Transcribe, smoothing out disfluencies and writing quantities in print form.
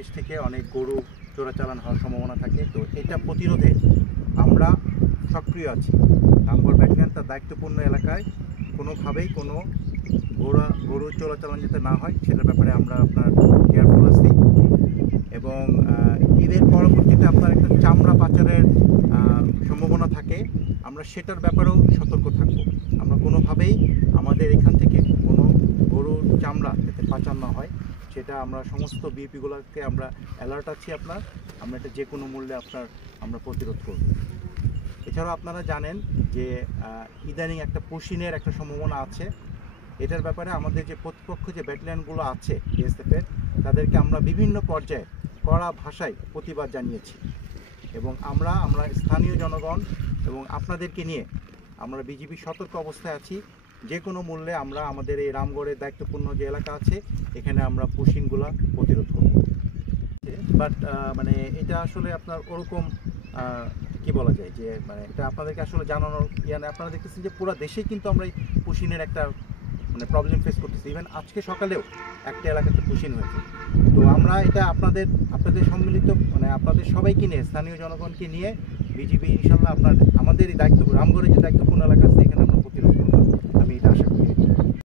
দেশ থেকে অনেক গরু চোরাচালান হওয়ার সম্ভাবনা থাকে। তো এটা প্রতিরোধে আমরা সক্রিয় আছি। রামগড় ব্যাটালিয়ন তার দায়িত্বপূর্ণ এলাকায় কোনোভাবেই কোনো গরু চোরাচালান যাতে না হয় সেটার ব্যাপারে আমরা আপনার কেয়ারফুল আছি। এবং ঈদের পরবর্তীতে আপনার একটা চামড়া পাচারের সম্ভাবনা থাকে, আমরা সেটার ব্যাপারেও সতর্ক থাকব। আমরা কোনোভাবেই আমাদের এখান থেকে কোনো গরুর চামড়া যাতে পাচার না হয় সেটা আমরা সমস্ত বিপিগুলোকে আমরা অ্যালার্ট আছি। আমরা এটা যে কোনো মূল্যে আমরা প্রতিরোধ করব। এছাড়াও আপনারা জানেন যে ইদানিং একটা পুশিনের একটা সম্ভাবনা আছে। এটার ব্যাপারে আমাদের যে প্রতিপক্ষ যে ব্যাটালিয়নগুলো আছে বিএসএফের, তাদেরকে আমরা বিভিন্ন পর্যায়ে কড়া ভাষায় প্রতিবাদ জানিয়েছি। এবং আমরা স্থানীয় জনগণ এবং আপনাদেরকে নিয়ে আমরা বিজিবি সতর্ক অবস্থায় আছি। যে কোনো মূল্যে আমরা আমাদের এই রামগড়ের দায়িত্বপূর্ণ যে এলাকা আছে এখানে আমরা পুশিনগুলো প্রতিরোধ করব। বাট মানে এটা আসলে আপনার ওরকম কি বলা যায় যে মানে এটা আপনাদেরকে আসলে জানানোর আপনারা দেখতেছেন যে পুরো দেশেই কিন্তু আমরা এই পুশিনের একটা মানে প্রবলেম ফেস করতেছি। ইভেন আজকে সকালেও একটা এলাকাতে পুশিন হয়েছে। তো আমরা এটা আপনাদের সম্মিলিত মানে আপনাদের সবাইকে নিয়ে, স্থানীয় জনগণকে নিয়ে বিজিবি ইনশাল্লাহ আমাদের এই দায়িত্ব রামগড়ের যে দায়িত্বপূর্ণ এলাকা আছে এখানে